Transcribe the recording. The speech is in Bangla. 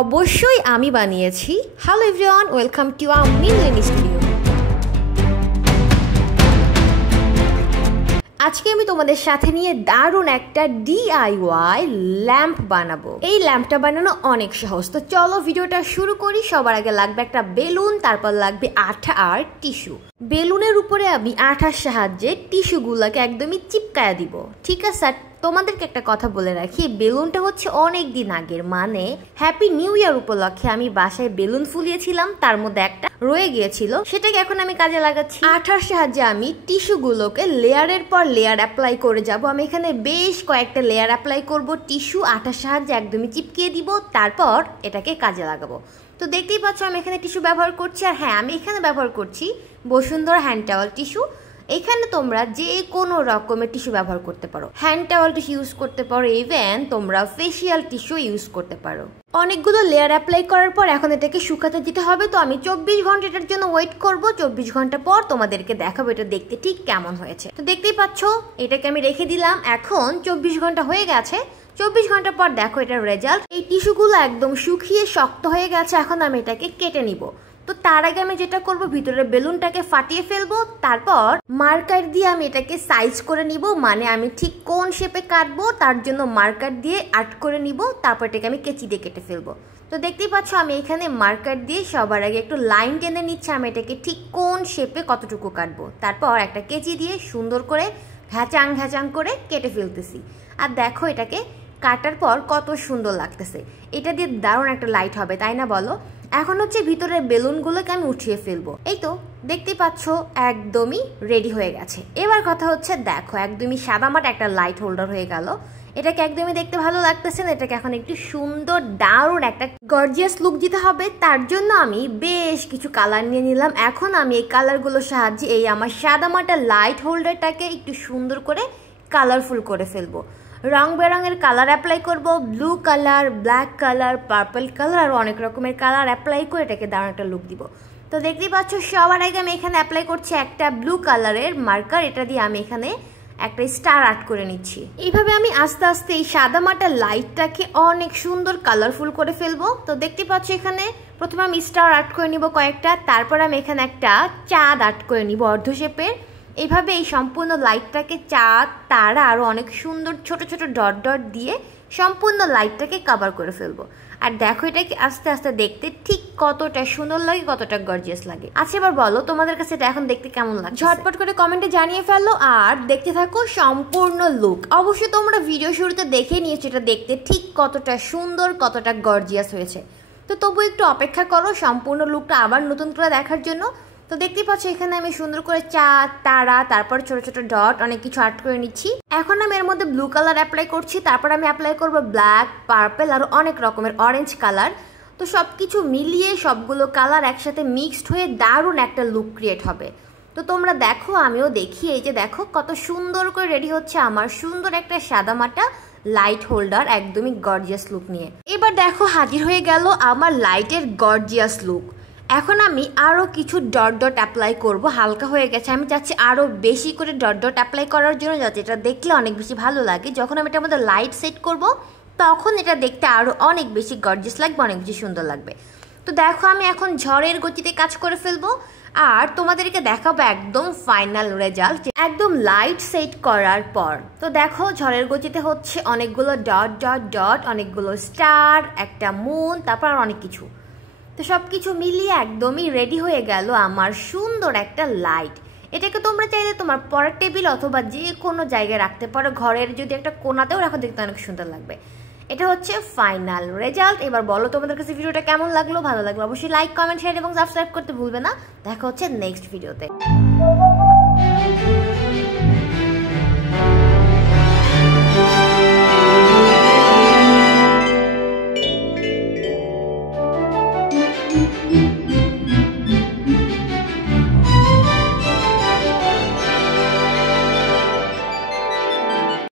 অবশ্যই আমি বানিয়েছি। Hello everyone, welcome to our Milleni studio. আজকে আমি তোমাদের সাথে নিয়ে দারুণ একটা ডিআইওয়াই ল্যাম্প বানাবো। এই ল্যাম্পটা বানানো অনেক সহজ, তো চলো ভিডিওটা শুরু করি। সবার আগে লাগবে একটা বেলুন, তারপর লাগবে আঠা আর টিস্যু। বেলুনের উপরে আমি আঠার সাহায্যে টিস্যুগুলোকে একদমই চিপকায়া দিব, ঠিক আছে? তোমাদেরকে একটা কথা বলে রাখি, বেলুনটা হচ্ছে অনেক দিন আগের, মানে হ্যাপি নিউ ইয়ার উপলক্ষে আমি বাসায় বেলুন ফুলিয়েছিলাম, তার মধ্যে একটা রয়ে গিয়েছিল, সেটাকে এখন আমি কাজে লাগাচ্ছি। আঠার সাহায্যে আমি টিস্যুগুলোকে লেয়ারের পর লেয়ার অ্যাপ্লাই করে যাব। আমি এখানে বেশ কয়েকটা লেয়ার অ্যাপ্লাই করব, টিস্যু আঠার সাহায্যে একদমই চিপকিয়ে দিব, তারপর এটাকে কাজে লাগাবো। তো দেখতেই পাচ্ছ আমি এখানে টিস্যু ব্যবহার করছি, আর হ্যাঁ, আমি এখানে ব্যবহার করছি বসুন্ধরা হ্যান্ড টাওয়াল টিস্যু। এখানে তোমরা যে কোনো রকমের টিস্যু ব্যবহার করতে পারো, হ্যান্ড টাওয়াল টিস্যু ইউজ করতে পারো, ইভেন তোমরা ফেসিয়াল টিস্যু ইউজ করতে পারো। অনেকগুলো লেয়ার অ্যাপ্লাই করার পর এখন এটাকে শুকাতে দিতে হবে। তো আমি 24 ঘন্টা এটার জন্য ওয়েট করব। 24 ঘন্টা পর তোমাদেরকে দেখাবো এটা দেখতে ঠিক কেমন হয়েছে। তো দেখতেই পাচ্ছ এটাকে আমি রেখে দিলাম, এখন 24 ঘন্টা হয়ে গেছে। 24 ঘন্টা পর দেখো এটার রেজাল্ট। এই টিস্যুগুলো একদম শুকিয়ে শক্ত হয়ে গেছে, এখন আমি এটাকে কেটে নিব। তো তার আগে আমি যেটা করব, ভিতরে বেলুনটাকে ফাটিয়ে ফেলবো, তারপর মার্কার দিয়ে আমি এটাকে সাইজ করে নিব, মানে আমি ঠিক কোন শেপে কাটবো তার জন্য মার্কার দিয়ে আর্ট করে নিব, তারপর এটাকে আমি কেচি দিয়ে কেটে ফেলবো। তো দেখতেই পাচ্ছ আমি এখানে মার্কার দিয়ে সবার আগে একটু লাইন টেনে নিচ্ছি, আমি এটাকে ঠিক কোন শেপে কতটুকু কাটবো, তারপর একটা কেচি দিয়ে সুন্দর করে ঘ্যাচাং ঘ্যাচাং করে কেটে ফেলতেছি। আর দেখো এটাকে কাটার পর কত সুন্দর লাগতেছে, এটা দিয়ে দারুণ একটা লাইট হবে, তাই না বলো? এখন হচ্ছে ভিতরের বেলুনগুলোকে আমি উঠিয়ে ফেলবো। এই তো দেখতে পাচ্ছ একদমই রেডি হয়ে গেছে। এবার কথা হচ্ছে দেখো একদমই সাদামাটা একটা লাইট হোল্ডার হয়ে গেল। এটাকে একদমই দেখতে ভালো লাগতেছে না, এটাকে এখন একটু সুন্দর দারুণ একটা গর্জিয়াস লুক দিতে হবে। তার জন্য আমি বেশ কিছু কালার নিয়ে নিলাম। এখন আমি এই কালারগুলোর সাহায্যে এই আমার সাদামাটা লাইট হোল্ডারটাকে একটু সুন্দর করে কালারফুল করে ফেলবো। রং বেরঙের কালার অ্যাপ্লাই করব, blue colour, black colour, purple colour আর অনেক রকমের কালার অ্যাপ্লাই করে এটাকে দারুণ একটা লুক দিব। তো দেখতেই পাচ্ছ সবার আগে আমি এখানে অ্যাপ্লাই করছি একটা ব্লু কালারের মার্কার, এটা দিয়ে আমি এখানে একটা স্টার আর্ট করে নিচ্ছি। এইভাবে আমি আস্তে আস্তে এই সাদামাটা লাইটটাকে অনেক সুন্দর কালারফুল করে ফেলবো। তো দেখতে পাচ্ছ এখানে প্রথমে আমি স্টার আর্ট করে নিব কয়েকটা, তারপর আমি এখানে একটা চাঁদ আর্ট করে নিব অর্ধ শেপের। এইভাবে এই সম্পূর্ণ লাইটটাকে চাঁদ, তারা আরো অনেক সুন্দর ছোট ছোট ডট ডট দিয়ে সম্পূর্ণ লাইটটাকে কভার করে ফেলবো। আর দেখো এটাকে আস্তে আস্তে দেখতে ঠিক কতটা সুন্দর লাগে, কতটা গর্জিয়াস লাগে। আচ্ছা এবার বলো তোমাদের কাছে এটা এখন দেখতে কেমন লাগে, ঝটপট করে কমেন্টে জানিয়ে ফেলো আর দেখতে থাকো সম্পূর্ণ লুক। অবশ্যই তোমরা ভিডিও শুরুতে দেখে নিয়েছো এটা দেখতে ঠিক কতটা সুন্দর, কতটা গর্জিয়াস হয়েছে। তো তবু একটু অপেক্ষা করো সম্পূর্ণ লুকটা আবার নতুন করে দেখার জন্য। তো দেখতেই পাচ্ছ এখানে আমি সুন্দর করে চাঁদ, তারা, তারপর ছোট ছোট ডট অনেক কিছু আর্ট করে নিচ্ছি। এখন আমি এর মধ্যে ব্লু কালার অ্যাপ্লাই করছি, তারপর আমি অ্যাপ্লাই করব ব্ল্যাক, পার্পল আর অনেক রকমের অরেঞ্জ কালার। তো সবকিছু মিলিয়ে সবগুলো কালার একসাথে মিক্সড হয়ে দারুণ একটা লুক ক্রিয়েট হবে। তো তোমরা দেখো, আমিও দেখি, এই যে দেখো কত সুন্দর করে রেডি হচ্ছে আমার সুন্দর একটা সাদামাটা লাইট হোল্ডার একদমই গর্জিয়াস লুক নিয়ে। এবার দেখো হাজির হয়ে গেল আমার লাইটের গর্জিয়াস লুক। এখন আমি আরও কিছু ডট ডট অ্যাপ্লাই করব, হালকা হয়ে গেছে, আমি চাচ্ছি আরও বেশি করে ডট ডট অ্যাপ্লাই করার জন্য, যাতে এটা দেখলে অনেক বেশি ভালো লাগে। যখন আমি এটার মধ্যে লাইট সেট করব তখন এটা দেখতে আরও অনেক বেশি গর্জিয়াস লাগবে, অনেক বেশি সুন্দর লাগবে। তো দেখো আমি এখন ঝড়ের গতিতে কাজ করে ফেলবো আর তোমাদেরকে দেখাবো একদম ফাইনাল রেজাল্ট একদম লাইট সেট করার পর। তো দেখো ঝড়ের গতিতে হচ্ছে অনেকগুলো ডট ডট ডট, অনেকগুলো স্টার, একটা মুন, তারপর আর অনেক কিছু। তো সব কিছু মিলিয়ে একদমই রেডি হয়ে গেল আমার সুন্দর একটা লাইট। এটাকে তোমরা চাইলে তোমার পড়ার টেবিল অথবা যে কোনো জায়গায় রাখতে পারো, ঘরের যদি একটা কোনাতেও রাখো দেখতে অনেক সুন্দর লাগবে। এটা হচ্ছে ফাইনাল রেজাল্ট। এবার বলো তোমাদের কাছে ভিডিওটা কেমন লাগলো, ভালো লাগলো অবশ্যই লাইক, কমেন্ট, শেয়ার এবং সাবস্ক্রাইব করতে ভুলবে না। দেখা হচ্ছে নেক্সট ভিডিওতে।